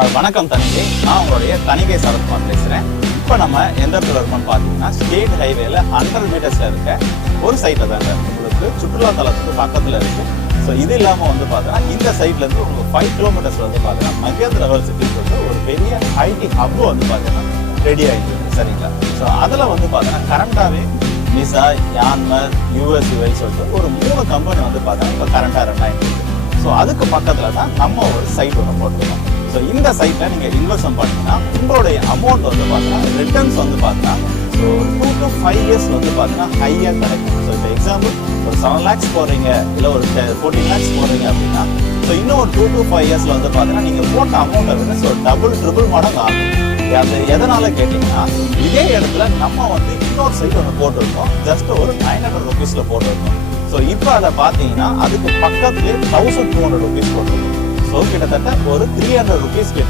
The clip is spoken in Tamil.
வணக்கம் தனிகை, நான் உங்களுடைய தனிகை சரத்குமார் பேசுகிறேன். இப்போ நம்ம எந்த இடத்துல இருக்கோம்னு பார்த்தீங்கன்னா ஸ்டேட் ஹைவேல 100 மீட்டர்ஸில் இருக்க ஒரு சைட்டில் தாங்க உங்களுக்கு சுற்றுலா தலத்துக்கு பக்கத்தில் இருக்குது. ஸோ இது இல்லாமல் வந்து பார்த்தீங்கன்னா இந்த சைட்லேருந்து உங்களுக்கு 5 கிலோமீட்டர்ஸ் வந்து பார்த்தீங்கன்னா மகேந்திர யூனிவர்சிட்டிக்கு வந்து ஒரு பெரிய ஐடி ஹப் வந்து பார்த்தீங்கன்னா ரெடி ஆகிட்டு இருக்கு, சரிங்களா? ஸோ அதில் வந்து பார்த்தீங்கன்னா கரண்டாகவே நிசா, யான்மர், யூஎஸ்யூஐ சொல்லிட்டு ஒரு 3 கம்பெனி வந்து பார்த்தீங்கன்னா இப்போ கரண்டாக ரன் ஆகிட்டு இருக்கு. ஸோ அதுக்கு பக்கத்தில் தான் நம்ம ஒரு சைட் ஒன்று போட்டுருக்கோம். ஸோ இந்த சைட்டில் நீங்கள் இன்வெஸ்ட்மெண்ட் பண்ணிங்கன்னா உங்களுடைய அமௌண்ட் வந்து பார்த்தீங்கன்னா ரிட்டர்ன்ஸ் வந்து பார்த்தீங்கன்னா ஸோ 2 to 5 இயர்ஸ் வந்து பார்த்தீங்கன்னா ஹையாக கிடைக்கும். ஸோ இப்போ எக்ஸாம்பிள் ஒரு 7 lakhs போடுறீங்க, இல்லை ஒரு 14 lakhs போடுறீங்க அப்படின்னா ஸோ இன்னும் ஒரு 2 to 5 இயர்ஸில் வந்து பார்த்தீங்கன்னா நீங்கள் போட்ட அமௌண்ட்டை விட ஸோ ட்ரிபிள் மடங்கு ஆகும். அது எதனால கேட்டிங்கன்னா இதே இடத்துல நம்ம வந்து இன்னொரு சைட் ஒன்று போட்டிருக்கோம், ஜஸ்ட் ஒரு 900 rupeesல போட்டிருக்கோம். ஸோ இப்போ அதை பார்த்தீங்கன்னா அதுக்கு பக்கத்துலேயே 1200 rupees போட்டிருக்கோம். ஸோ கிட்டத்தட்ட ஒரு 300 rupees கிட்ட